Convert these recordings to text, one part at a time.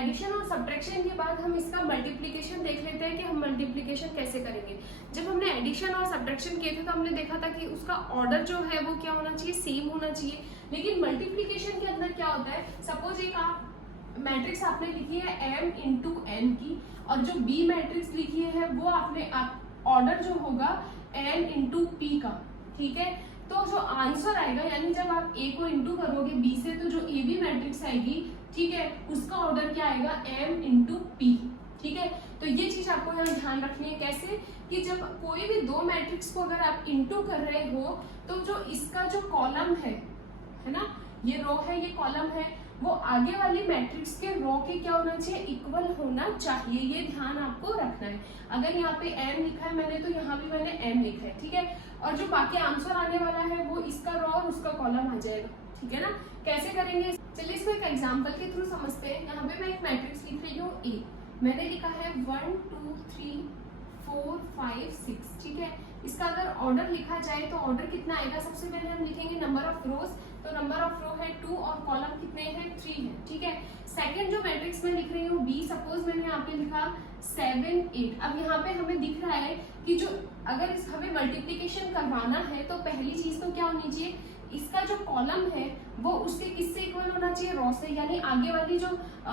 Addition और subtraction के बाद हम इसका मल्टीप्लिकेशन देख लेते हैं कि हम मल्टीप्लिकेशन कैसे करेंगे। जब हमने एडिशन और सब्ट्रैक्शन किए थे तो हमने देखा था कि उसका ऑर्डर जो है वो क्या होना चाहिए, सेम होना चाहिए। लेकिन मल्टीप्लिकेशन के अंदर क्या होता है, सपोज एक आप मैट्रिक्स आपने लिखी है m इंटू n की, और जो b मैट्रिक्स लिखी है वो आपने ऑर्डर जो होगा n इंटू p का, ठीक है। तो जो आंसर आएगा, यानी जब आप a को इंटू करोगे b से, तो जो a b मैट्रिक्स आएगी, ठीक है, उसका ऑर्डर क्या आएगा, m इंटू पी, ठीक है। तो ये चीज आपको यहाँ ध्यान रखनी है। कैसे कि जब कोई भी दो मैट्रिक्स को अगर आप इंटू कर रहे हो तो जो इसका जो कॉलम है ना, ये रो है, ये कॉलम है, वो आगे वाली मैट्रिक्स के रो के क्या होना चाहिए, इक्वल होना चाहिए। ये ध्यान आपको रखना है। अगर यहाँ पे m लिखा है मैंने, तो यहाँ भी मैंने m लिखा है, ठीक है। और जो बाकी आंसर आने वाला है वो इसका रो और उसका कॉलम आ जाएगा, ठीक है ना। कैसे करेंगे, चलिए इसको एक एग्जांपल के थ्रू समझते हैं। यहाँ पे मैं एक मैट्रिक्स लिख रही हूँ a, मैंने लिखा है 1 2 3 4 5 6, ठीक है। इसका अगर ऑर्डर लिखा जाए तो ऑर्डर कितना आएगा, सबसे पहले हम लिखेंगे नंबर ऑफ रोज, तो नंबर ऑफ रो है 2 और कॉलम कितने हैं, 3 है, ठीक है। सेकंड जो मैट्रिक्स में लिख रही हूँ b, सपोज मैंने यहाँ पे लिखा 7 8। अब यहाँ पे हमें दिख रहा है कि जो अगर इस हमें मल्टीप्लिकेशन करवाना है तो पहली चीज तो क्या होनी चाहिए, इसका जो कॉलम है वो उसके किससे इक्वल होना चाहिए, रो से। यानी आगे वाली जो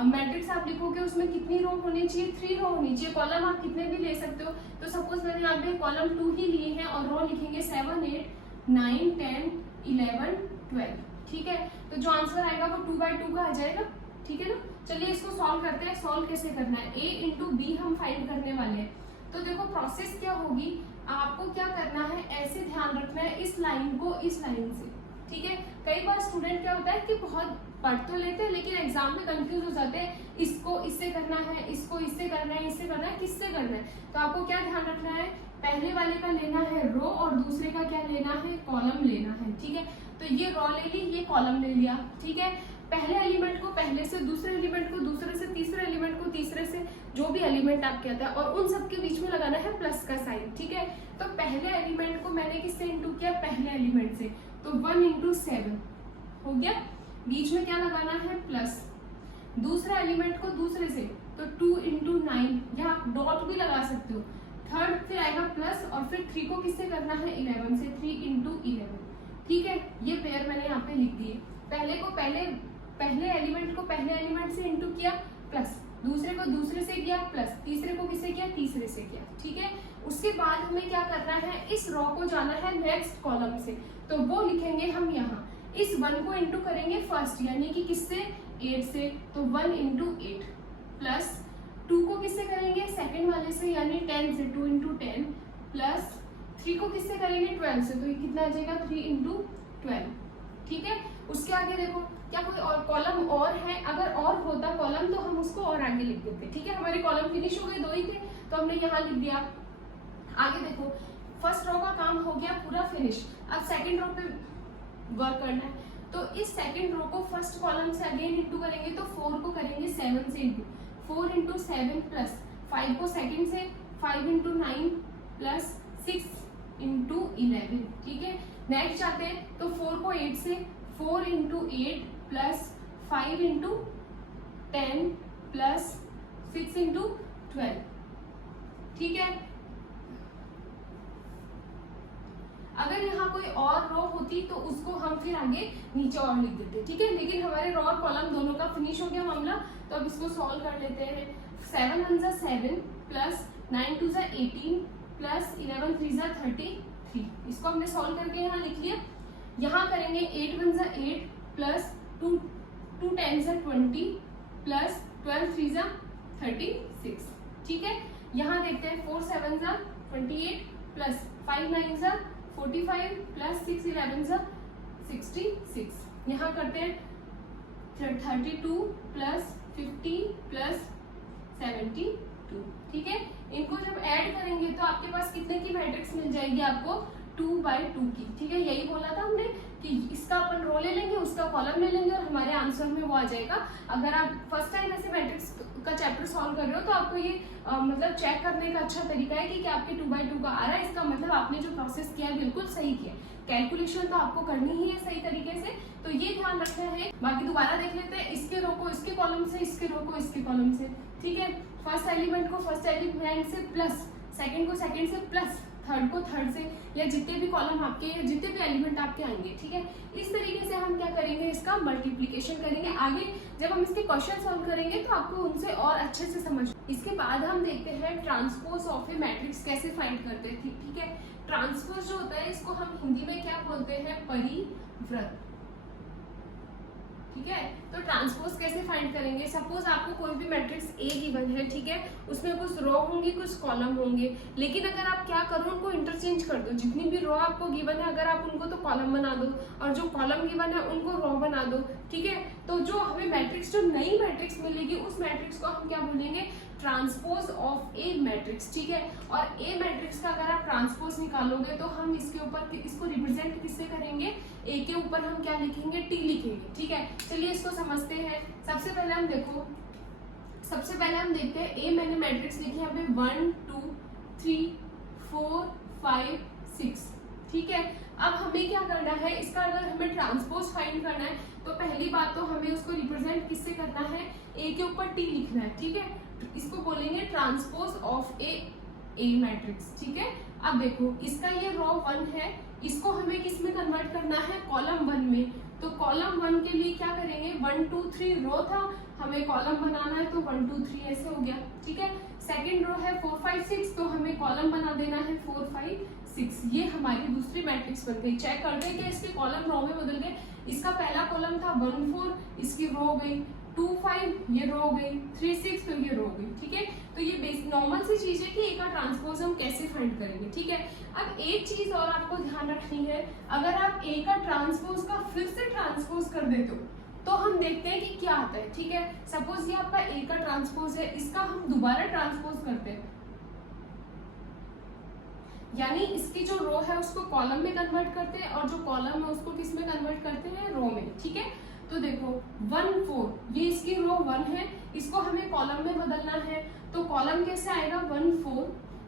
मैट्रिक्स आप लिखोगे उसमें कितनी रो होनी चाहिए, 3 रो होनी चाहिए। कॉलम आप कितने भी ले सकते हो, तो सपोज मैंने यहाँ पे कॉलम 2 ही लिए हैं और रो लिखेंगे 7 8 9 10 11 12, ठीक है। तो जो आंसर आएगा वो 2 बाई 2 का आ जाएगा, ठीक है ना। चलिए इसको सॉल्व करते हैं। सॉल्व कैसे करना है, a इंटू बी हम फाइंड करने वाले हैं। तो देखो प्रोसेस क्या होगी, आपको क्या करना है, ऐसे ध्यान रखना है इस लाइन को इस लाइन से, ठीक है। कई बार स्टूडेंट क्या होता है कि बहुत पढ़ तो लेते हैं लेकिन एग्जाम में कंफ्यूज हो जाते हैं, इसको इससे करना है, इसको इससे करना है, इससे करना है, किससे करना है। तो आपको क्या ध्यान रखना है, पहले वाले का लेना है रो और दूसरे का क्या लेना है, कॉलम लेना है, ठीक है। तो ये रो ले ली, ये कॉलम ले लिया, ठीक है। पहले एलिमेंट को पहले से, दूसरे एलिमेंट को दूसरे से, तीसरे एलिमेंट को तीसरे से, जो भी एलिमेंट आप कहते हैं, और उन सब के बीच में लगाना है प्लस का साइन, ठीक है। तो पहले एलिमेंट को मैंने किससे इंटू किया, पहले एलिमेंट से, तो 1 इंटू 7 हो गया। बीच में क्या लगाना है, प्लस। दूसरा एलिमेंट को दूसरे से, तो 2 इंटू 9, यहाँ आप डॉट भी लगा सकते हो। थर्ड फिर आएगा प्लस, और फिर 3 को किससे करना है, 11 से, 3 इंटू 11, ठीक है। ये पेयर मैंने यहाँ पे लिख दिए। पहले एलिमेंट को पहले एलिमेंट से इंटू किया, प्लस। दूसरे को दूसरे से किया, प्लस। तीसरे को किससे किया, तीसरे से किया, ठीक है। उसके बाद हमें क्या करना है, इस रो को जाना है नेक्स्ट कॉलम से, तो वो लिखेंगे हम यहाँ। इस 1 को इंटू करेंगे फर्स्ट, यानी कि किससे, 8 से, तो 1 इंटू 8, प्लस 2 को किससे करेंगे, सेकंड वाले से, यानी 10 से, 2 इंटू 10, प्लस 3 को किससे करेंगे, 12 से, तो ये कितना आ जाएगा, 3 इंटू 12, ठीक है। उसके आगे देखो क्या कोई और कॉलम और है, अगर और होता कॉलम तो हम उसको और आगे लिख देते, ठीक है। हमारे कॉलम फिनिश हो गए, 2 ही थे तो हमने यहाँ लिख दिया। आगे देखो फर्स्ट रो का काम हो गया पूरा फिनिश, अब सेकंड रो पे वर्क करना है। तो इस सेकंड रो को फर्स्ट कॉलम से अगेन इंटू करेंगे, तो 4 को करेंगे 7 से इंटू, 4 इंटू 7 प्लस 5 को सेकंड से, 5 इंटू 9 प्लस 6 इंटू 11, ठीक है। नेक्स्ट जाते हैं, तो 4 को 8 से, 4 into 8 plus 5 into 10 plus 6 into 12, ठीक है। अगर यहाँ कोई और रो होती तो उसको हम फिर आगे नीचे और लिख देते, ठीक है। लेकिन हमारे रो और कॉलम दोनों का फिनिश हो गया मामला, तो अब इसको सॉल्व कर लेते हैं। 7 1 जा 7 प्लस 9 2 जा 18 प्लस 11 3 जा 33, इसको हमने सॉल्व करके यहाँ लिख लिया। यहाँ करेंगे 8 1 जा 8 प्लस 2 10 जा 20 प्लस 12 3 जा 36, ठीक है। यहाँ देखते हैं 4 7 जा 28 प्लस 5 9 जा 45 प्लस 6 11 जा 66, यहाँ करते हैं 32 प्लस 50 प्लस 72, ठीक है। इनको जब ऐड करेंगे तो आपके पास कितने की मैट्रिक्स मिल जाएगी, आपको 2 बाई 2 की, ठीक है। यही बोला था हमने कि इसका अपन रो ले लेंगे, उसका कॉलम ले लेंगे और हमारे आंसर में वो आ जाएगा। अगर आप फर्स्ट टाइम ऐसे मैट्रिक्स का चैप्टर सॉल्व कर रहे हो तो आपको ये मतलब चेक करने का अच्छा तरीका है कि आपके 2 बाई 2 का आ रहा है, इसका मतलब आपने जो प्रोसेस किया है बिल्कुल सही किया है। कैलकुलेशन तो आपको करनी ही है सही तरीके से, तो ये ध्यान रखना है। बाकी दोबारा देख लेते हैं, इसके रो को इसके कॉलम से, इसके रो को इसके कॉलम से, ठीक है। फर्स्ट एलिमेंट को फर्स्ट एलिमेंट से प्लस, सेकंड को सेकंड से प्लस, थर्ड को थर्ड से, या जितने भी कॉलम आपके, जितने भी एलिमेंट आपके आएंगे, ठीक है। इस तरीके से हम क्या करेंगे, इसका मल्टीप्लीकेशन करेंगे। आगे जब हम इसके क्वेश्चन सॉल्व करेंगे तो आपको उनसे और अच्छे से समझ। इसके बाद हम देखते हैं ट्रांसपोज ऑफ ए मैट्रिक्स कैसे फाइंड करते थे, ठीक है। ट्रांसपोज जो होता है इसको हम हिंदी में क्या बोलते हैं, परिव्रत, ठीक है। तो ट्रांसपोज कैसे फाइंड करेंगे, सपोज आपको कोई भी मैट्रिक्स ए गिवन है, ठीक है, उसमें कुछ रो होंगी कुछ कॉलम होंगे, लेकिन अगर आप क्या करो, उनको इंटरचेंज कर दो। जितनी भी रो आपको गिवन है, अगर आप उनको तो कॉलम बना दो, और जो कॉलम गिवन है उनको रो बना दो, ठीक है। तो जो हमें मैट्रिक्स, जो नई मैट्रिक्स मिलेगी, उस मैट्रिक्स को हम क्या बोलेंगे, ट्रांसपोज ऑफ ए मैट्रिक्स, ठीक है। और ए मैट्रिक्स का अगर आप ट्रांसपोज निकालोगे तो हम इसके ऊपर, इसको रिप्रेजेंट किससे करेंगे, ए के ऊपर हम क्या लिखेंगे, टी लिखेंगे, ठीक है। चलिए इसको समझते हैं। सबसे पहले हम देखते हैं ए मैंने मैट्रिक्स लिखी है यहाँ पे 1 2 3 4 5 6, ठीक है। अब हमें क्या करना है, इसका अगर हमें ट्रांसपोज फाइंड करना है तो पहली बात तो हमें उसको रिप्रेजेंट किससे करना है, ए के ऊपर टी लिखना है, ठीक है। इसको बोलेंगे ट्रांसपोज ऑफ ए मैट्रिक्स, ठीक है। अब देखो इसका ये रो 1 है, इसको हमें किस में कन्वर्ट करना है, कॉलम 1 में। तो कॉलम 1 के लिए क्या करेंगे, 1 2 3 रो था, हमें कॉलम बनाना है तो 1 2 3 ऐसे हो गया, ठीक है। सेकंड रो है 4 5 6, तो हमें कॉलम बना देना है 4 5 6। ये हमारी दूसरी मैट्रिक्स बन गई। चेक कर दे कि इसके कॉलम रो में बदल गए। इसका पहला कॉलम था 1 4, इसकी रो हो गई 2 5, ये रो हो गई 3 6, तो ये रो हो गई, ठीक है। तो ये बेसिक नॉर्मल सी चीज है कि ए का ट्रांसपोज हम कैसे फाइंड करेंगे, ठीक है। अब एक चीज और आपको ध्यान रखनी है, अगर आप ए का ट्रांसपोज का फिर से ट्रांसपोज कर देते हो तो हम देखते हैं कि क्या आता है, ठीक है। सपोज ये आपका ए का ट्रांसपोज है, इसका हम दोबारा ट्रांसपोज करते हैं, यानी इसकी जो रो है उसको कॉलम में कन्वर्ट करते हैं और जो कॉलम है उसको किस में कन्वर्ट करते हैं, रो में, ठीक है। तो देखो 1 4, ये इसकी रो 1 है, इसको हमें कॉलम में बदलना है, तो कॉलम कैसे आएगा, 1 4।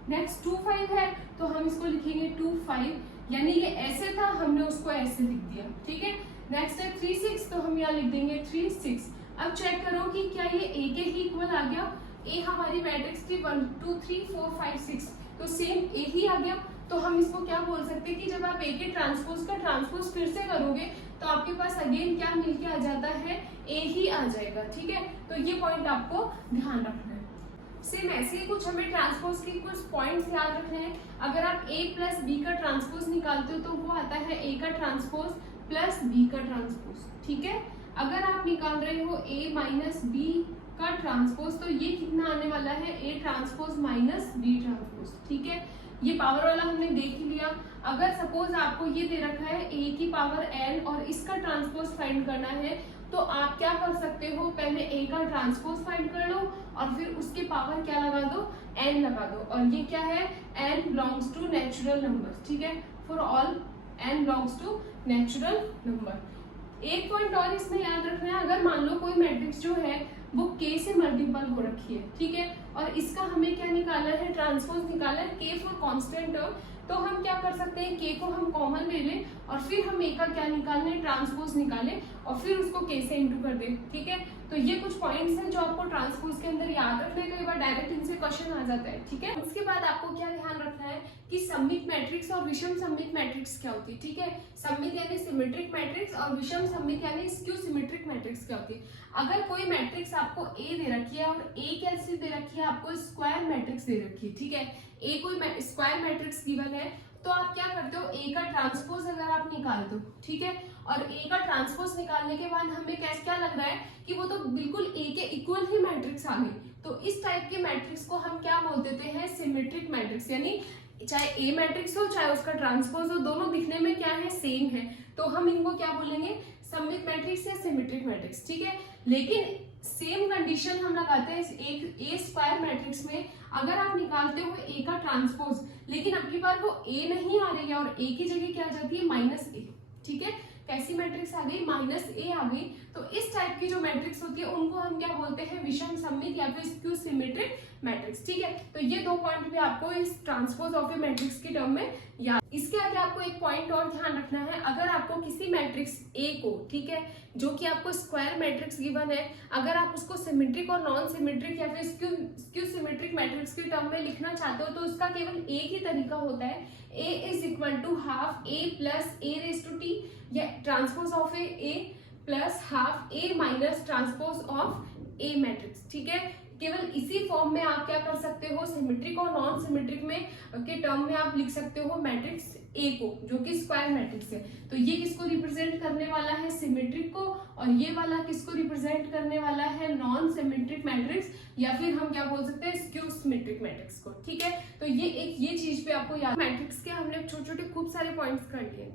नेक्स्ट 2 5 है, तो हम इसको लिखेंगे 2 5, यानी ये ऐसे था, हमने उसको ऐसे लिख दिया, ठीक है। नेक्स्ट है 3 6, तो हम यहाँ लिख देंगे 3 6। अब चेक करो कि क्या ये ए के ही इक्वल आ गया। ए हमारी मैट्रिक्स थी 1 2 3 4 5 6, तो सेम ए ही आ गया। तो हम इसको क्या बोल सकते हैं कि जब आप ए के ट्रांसपोज का ट्रांसपोज फिर से करोगे तो आपके पास अगेन क्या मिलके आ जाता है, ए ही आ जाएगा, ठीक है। तो ये पॉइंट आपको ध्यान रखना है। सेम ऐसे ही कुछ हमें ट्रांसपोज के कुछ पॉइंट्स याद रखने हैं। अगर आप a प्लस बी का ट्रांसपोज निकालते हो तो वो आता है a का ट्रांसपोज प्लस b का ट्रांसपोज, ठीक है। अगर आप निकाल रहे हो a माइनस b का ट्रांसपोज तो ये कितना आने वाला है, a transpose minus b transpose, ठीक है। ये पावर वाला हमने देख ही लिया। अगर सपोज आपको ये दे रखा है a की पावर n और इसका ट्रांसपोज फाइंड करना है तो आप क्या कर सकते हो, पहले a का ट्रांसपोज फाइंड कर लो और फिर उसके पावर क्या लगा दो, n लगा दो। और ये क्या है, n belongs to natural number, ठीक है। For all n belongs to natural number. एक पॉइंट और इसमें याद रखना है, अगर मान लो कोई मैट्रिक्स जो है वो k से मल्टीपल हो रखी है, ठीक है, और इसका हमें क्या निकालना है, ट्रांसपोज निकालना है, k फॉर कांस्टेंट टर्म। तो हम क्या कर सकते हैं, k को हम कॉमन ले लें और फिर हम a का क्या निकालना है, ट्रांसपोज निकालें और फिर उसको k से इंटू कर दें, ठीक है। तो ये कुछ पॉइंट्स हैं जो आपको ट्रांसपोज के अंदर याद रखने, कई बार डायरेक्ट इनसे क्वेश्चन आ जाता है, ठीक है। उसके बाद आपको क्या ध्यान रखना है कि सममित मैट्रिक्स और विषम सममित मैट्रिक्स क्या होती है, ठीक है। सममित यानी सिमेट्रिक मैट्रिक्स और विषम सममित यानी स्क्यू सिमेट्रिक मैट्रिक्स क्या होती है। अगर कोई मैट्रिक्स आपको A दे रखी है और A कैसी दे रखी है, आपको स्क्वायर मैट्रिक्स दे रखी है, ठीक है। A कोई स्क्वायर मैट्रिक्स गिवन है तो आप क्या करते हो, A का ट्रांसपोज अगर आप निकाल दो, ठीक है, और A का ट्रांसपोज निकालने के बाद हमें क्या लग रहा है कि वो तो बिल्कुल A के इक्वल ही मैट्रिक्स आ गई, तो इस टाइप के मैट्रिक्स को हम क्या बोल देते हैं, सिमेट्रिक मैट्रिक्स। यानी चाहे A मैट्रिक्स हो चाहे उसका ट्रांसपोज हो, दोनों दिखने में क्या है, सेम है, तो हम इनको क्या बोलेंगे, सममित मैट्रिक्स या सिमेट्रिक मैट्रिक्स, ठीक है। लेकिन सेम कंडीशन हम लगाते हैं एक ए स्क्वायर मैट्रिक्स में। अगर आप निकालते हो ए का ट्रांसपोज लेकिन अगली बार वो ए नहीं आ रही है और ए की जगह क्या आ जाती है, माइनस ए, ठीक है। कैसी मैट्रिक्स आ गई, माइनस ए आ गई, तो इस टाइप की जो मैट्रिक्स होती है उनको हम क्या बोलते हैं, विषम सममित या फिर स्क्यू सिमेट्रिक मैट्रिक्स। ठीक है, तो ये 2 पॉइंट भी आपको इस ट्रांसपोज ऑफ ए मैट्रिक्स की टर्म में याद। इसके आगे आपको एक पॉइंट और ध्यान रखना है, अगर आपको किसी मैट्रिक्स ए को, ठीक है, जो कि आपको स्क्वायर मैट्रिक्स गिवन है, अगर आप उसको सिमेट्रिक और नॉन सिमेट्रिक या फिर स्क्यू सिमेट्रिक मैट्रिक्स की टर्म में लिखना चाहते हो तो उसका केवल एक ही तरीका होता है, a is equal to half a plus a raise to t, या transpose of A plus half a minus transpose of a matrix. ठीक है, केवल इसी फॉर्म में आप क्या कर सकते हो, सिमेट्रिक और नॉन सिमेट्रिक में के टर्म में आप लिख सकते हो मैट्रिक्स ए को, जो कि स्क्वायर मैट्रिक्स है। तो ये किसको रिप्रेजेंट करने वाला है, सिमेट्रिक को, और ये वाला किसको रिप्रेजेंट करने वाला है, नॉन सिमेट्रिक मैट्रिक्स, या फिर हम क्या बोल सकते हैं, स्क्यू सिमेट्रिक मैट्रिक्स को। ठीक है, तो ये चीज पे आपको याद, मैट्रिक्स के हमने छोटे छोटे खूब सारे पॉइंट्स कर लिए।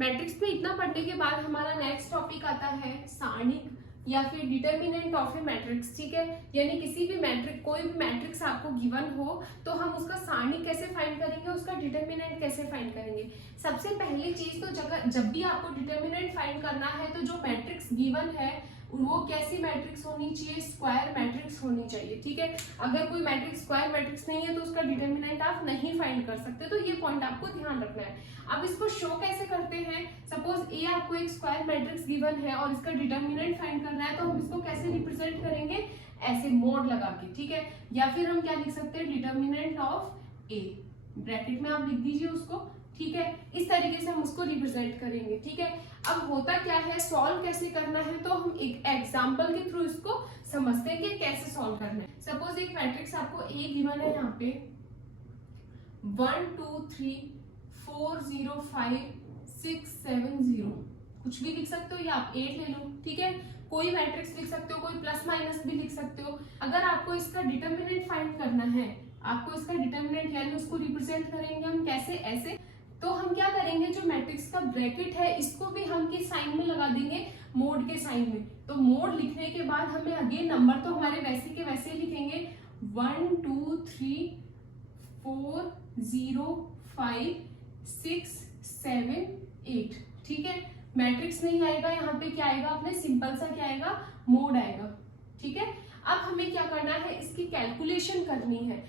मैट्रिक्स में इतना पढ़ने के बाद हमारा नेक्स्ट टॉपिक आता है सारणिक या फिर डिटर्मिनेंट ऑफ ए मैट्रिक्स। ठीक है, यानी किसी भी मैट्रिक्स, कोई भी मैट्रिक्स आपको गिवन हो तो हम उसका सारणिक कैसे फाइंड करेंगे, उसका डिटर्मिनेंट कैसे फाइंड करेंगे। सबसे पहली चीज तो जब भी आपको डिटर्मिनेंट फाइंड करना है तो जो मैट्रिक्स गिवन है वो कैसी मैट्रिक्स होनी चाहिए, स्क्वायर मैट्रिक्स होनी चाहिए। ठीक है, अगर कोई मैट्रिक्स स्क्वायर मैट्रिक्स नहीं है तो उसका डिटर्मिनेंट आप नहीं फाइंड कर सकते, तो ये पॉइंट आपको ध्यान रखना है। अब इसको शो कैसे करते हैं, सपोज ए आपको एक स्क्वायर मैट्रिक्स गिवन है और इसका डिटर्मिनेंट फाइंड करना है, तो हम इसको कैसे रिप्रेजेंट करेंगे, ऐसे मोड लगा के। ठीक है, या फिर हम क्या लिख सकते हैं, डिटर्मिनेंट ऑफ ए, ब्रैकेट में आप लिख दीजिए उसको। ठीक है, इस तरीके से हम उसको रिप्रेजेंट करेंगे। ठीक है, अब होता क्या है, सॉल्व कैसे करना है, तो हम एक एग्जांपल के थ्रू इसको समझते हैं कि कैसे सॉल्व करना है। सपोज एक मैट्रिक्स आपको ए गिवन है, यहाँ पे 1 2 3 4 0 5 6 7 0, कुछ भी लिख सकते हो, या आप 8 ले लो। ठीक है, कोई मैट्रिक्स लिख सकते हो, कोई प्लस माइनस भी लिख सकते हो। अगर आपको इसका डिटर्मिनेंट फाइंड करना है, आपको इसका डिटर्मिनेंट यानी उसको रिप्रेजेंट करेंगे हम कैसे, ऐसे। तो हम क्या करेंगे, जो मैट्रिक्स का ब्रैकेट है इसको भी हम किस साइन में लगा देंगे, मोड के साइन में। तो मोड लिखने के बाद हमें अगेन नंबर तो हमारे वैसे के वैसे लिखेंगे, 1 2 3 4 0 5 6 7 8। ठीक है, मैट्रिक्स नहीं आएगा, यहाँ पे क्या आएगा, अपने सिंपल सा क्या आएगा, मोड आएगा। ठीक है, अब हमें क्या करना है, इसकी कैलकुलेशन करनी है।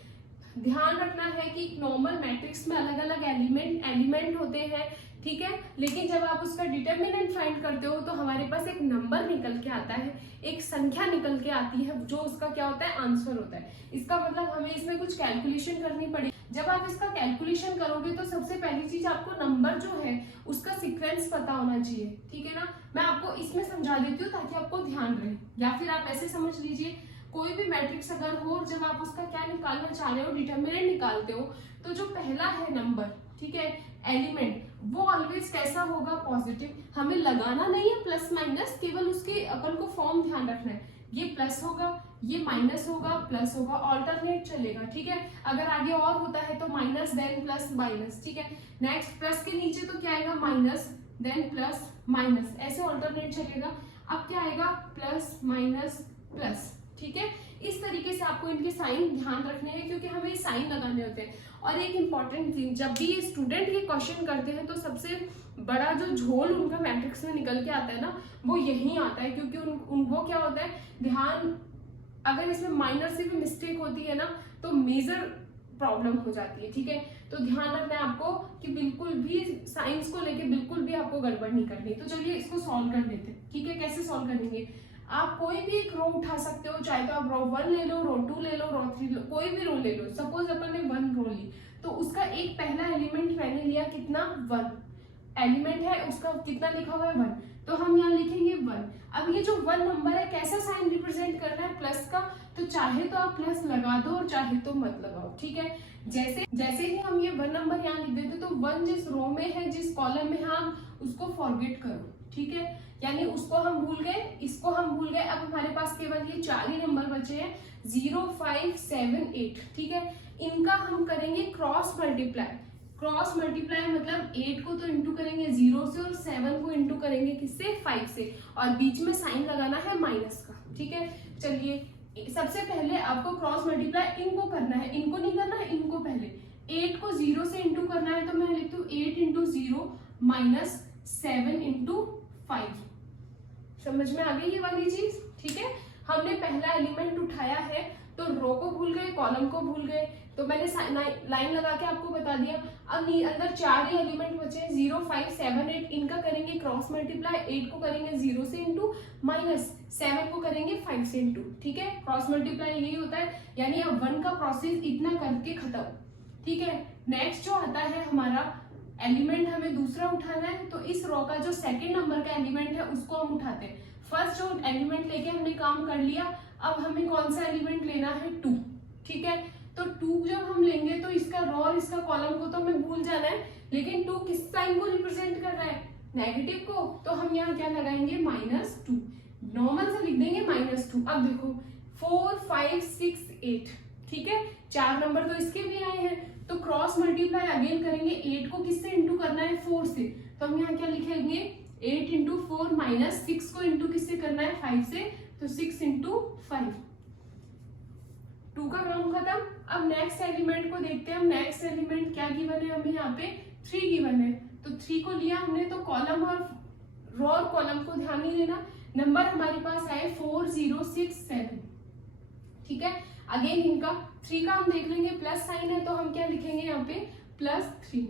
ध्यान रखना है कि नॉर्मल मैट्रिक्स में अलग अलग एलिमेंट होते हैं। ठीक है, लेकिन जब आप उसका डिटर्मिनेंट फाइंड करते हो तो हमारे पास एक नंबर निकल के आता है, एक संख्या निकल के आती है, जो उसका क्या होता है, आंसर होता है। इसका मतलब हमें इसमें कुछ कैलकुलेशन करनी पड़ेगी। जब आप इसका कैलकुलेशन करोगे तो सबसे पहली चीज आपको नंबर जो है उसका सीक्वेंस पता होना चाहिए। ठीक है ना, मैं आपको इसमें समझा देती हूँ ताकि आपको ध्यान रहे, या फिर आप ऐसे समझ लीजिए, कोई भी मैट्रिक्स अगर हो, जब आप उसका क्या निकालना चाह रहे हो, डिटर्मिनेंट निकालते हो, तो जो पहला है नंबर, ठीक है, एलिमेंट, वो ऑलवेज कैसा होगा, पॉजिटिव। हमें लगाना नहीं है प्लस माइनस, केवल उसके अपन को फॉर्म ध्यान रखना है, ये प्लस होगा, ये माइनस होगा, प्लस होगा, ऑल्टरनेट चलेगा। ठीक है, अगर आगे और होता है तो माइनस देन प्लस माइनस। ठीक है, नेक्स्ट प्लस के नीचे तो क्या आएगा, माइनस देन प्लस माइनस, ऐसे ऑल्टरनेट चलेगा। अब क्या आएगा, प्लस माइनस प्लस। ठीक है, इस तरीके से आपको इनके साइन ध्यान रखने हैं, क्योंकि हमें साइन लगाने होते हैं। और एक इंपॉर्टेंट थिंग, जब भी स्टूडेंट ये क्वेश्चन करते हैं तो सबसे बड़ा जो झोल उनका मैट्रिक्स में निकल के आता है ना, वो यही आता है, क्योंकि वो क्या होता है, ध्यान, अगर इसमें माइनर से भी मिस्टेक होती है ना तो मेजर प्रॉब्लम हो जाती है। ठीक है, तो ध्यान रखना है आपको कि बिल्कुल भी साइंस को लेके बिल्कुल भी आपको गड़बड़ नहीं करनी। तो चलिए इसको सॉल्व कर लेते हैं। ठीक है, कैसे सॉल्व करेंगे, आप कोई भी एक रो उठा सकते हो, चाहे तो आप रो 1 ले लो, रो 2 ले लो, रो 3 लो, कोई भी रो ले लो। सपोज अपन ने 1 रो ली, तो उसका एक पहला एलिमेंट मैंने लिया, कितना, 1 एलिमेंट है, उसका कितना लिखा हुआ है, 1, तो हम यहाँ लिखेंगे 1। अब ये जो 1 नंबर है, कैसा साइन रिप्रेजेंट करना है, प्लस का, तो चाहे तो आप प्लस लगा दो और चाहे तो मत लगाओ। ठीक है, जैसे ही हम ये 1 नंबर यहाँ लिख देते, तो 1 जिस रो में है, जिस कॉलम में है, आप उसको फॉरगेट करो। ठीक है, यानी उसको हम भूल गए, इसको हम भूल गए। अब हमारे पास केवल ये 4 ही नंबर बचे हैं, 0 5 7 8। ठीक है, इनका हम करेंगे क्रॉस मल्टीप्लाई। क्रॉस मल्टीप्लाई मतलब 8 को तो इंटू करेंगे 0 से, और 7 को इंटू करेंगे किससे, 5 से, और बीच में साइन लगाना है माइनस का। ठीक है, चलिए सबसे पहले आपको क्रॉस मल्टीप्लाई इनको करना है, इनको नहीं करना है, इनको पहले 8 को 0 से इंटू करना है, तो मैं लिखती हूँ 8 इंटू 0 माइनस 7 इंटू 5। समझ में आ गई ये वाली चीज? ठीक है, हमने पहला एलिमेंट उठाया है तो रो को भूल गए, कॉलम को भूल गए, तो मैंने लाइन लगा के आपको बता दिया। अब अंदर 4 ही एलिमेंट बचे हैं, 0, 5, 7, 8। इनका करेंगे क्रॉस मल्टीप्लाई। 8 को करेंगे 0 से इंटू, माइनस 7 को करेंगे 5 से इंटू। ठीक है, क्रॉस मल्टीप्लाई यही होता है, यानी अब 1 का प्रोसेस इतना करके खत्म। ठीक है, नेक्स्ट जो आता है हमारा एलिमेंट, हमें दूसरा उठाना है, तो इस रो का जो सेकंड नंबर का एलिमेंट है उसको हम उठाते हैं। फर्स्ट जो एलिमेंट लेके हमने काम कर लिया, अब हमें कौन सा एलिमेंट लेना है? 2। ठीक है, तो 2 जब हम लेंगे तो इसका रो और इसका कॉलम को तो हमें भूल जाना है, लेकिन 2 किस साइन को रिप्रेजेंट कर रहा है? नेगेटिव को। तो हम यहाँ क्या लगाएंगे? -2। नॉर्मल से लिख देंगे -2। अब देखो 4, 5, 6, 8। ठीक है, 4 नंबर तो इसके भी आए हैं, तो क्रॉस मल्टीप्लाई अगेन करेंगे। 8 को किससे इंटू करना है? 4 से। तो हम यहाँ क्या लिखेंगे? 8 इंटू 4 माइनस 6 को इंटू किससे करना है? 5 से, तो 6 इंटू 5। 2 का काम खत्म। अब नेक्स्ट एलिमेंट को देखते हैं। हम नेक्स्ट एलिमेंट क्या गिवन है? हमें यहाँ पे 3 गिवन है, तो 3 को लिया हमने, तो कॉलम और रो और कॉलम को ध्यान नहीं देना। नंबर हमारे पास आए 4, 0, 6, 7। ठीक है, अगेन इनका 3 का हम देख लेंगे, प्लस साइन है, तो हम क्या लिखेंगे यहाँ पे? +3।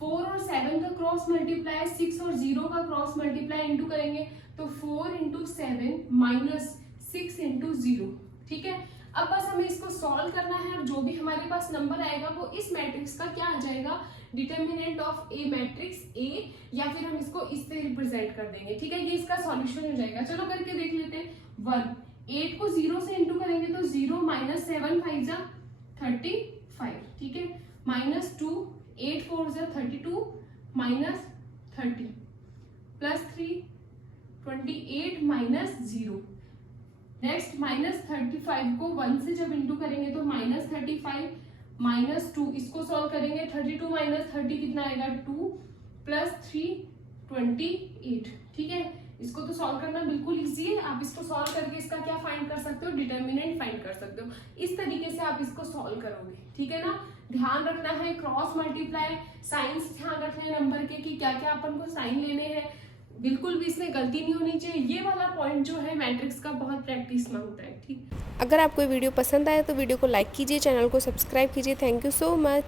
4 और 7 का क्रॉस मल्टीप्लाई, 6 और 0 का क्रॉस मल्टीप्लाई इंटू करेंगे, तो 4 इंटू 7 माइनस 6 इंटू 0। ठीक है, अब बस हमें इसको सॉल्व करना है, और जो भी हमारे पास नंबर आएगा वो इस मैट्रिक्स का क्या आ जाएगा? Determinant of A matrix A, या फिर हम इसको इससे रिप्रेजेंट कर देंगे। ठीक है, ये इसका सॉल्यूशन हो जाएगा। चलो करके देख लेते हैं। 1, 8 को 0 से इंटू करेंगे, तो 0 माइनस 7 5 जा 35। ठीक है, -2, 8 4 जा 32, माइनस 30, +3 28 माइनस 0। नेक्स्ट -35 को 1 से जब इंटू करेंगे तो -35, -2, इसको सॉल्व करेंगे। 32 माइनस 30 कितना आएगा? 2, +3 28। ठीक है, इसको तो सॉल्व करना बिल्कुल इजी है। आप इसको सॉल्व करके इसका क्या फाइंड कर सकते हो? डिटर्मिनेंट फाइंड कर सकते हो। इस तरीके से आप इसको सॉल्व करोगे। ठीक है ना, ध्यान रखना है क्रॉस मल्टीप्लाई, साइंस ध्यान रखना है नंबर के कि क्या क्या अपन को साइन लेने हैं। बिल्कुल भी इसमें गलती नहीं होनी चाहिए। ये वाला पॉइंट जो है मैट्रिक्स का बहुत प्रैक्टिस मांगता है। ठीक, अगर आपको वीडियो पसंद आए तो वीडियो को लाइक कीजिए, चैनल को सब्सक्राइब कीजिए। Thank you so much.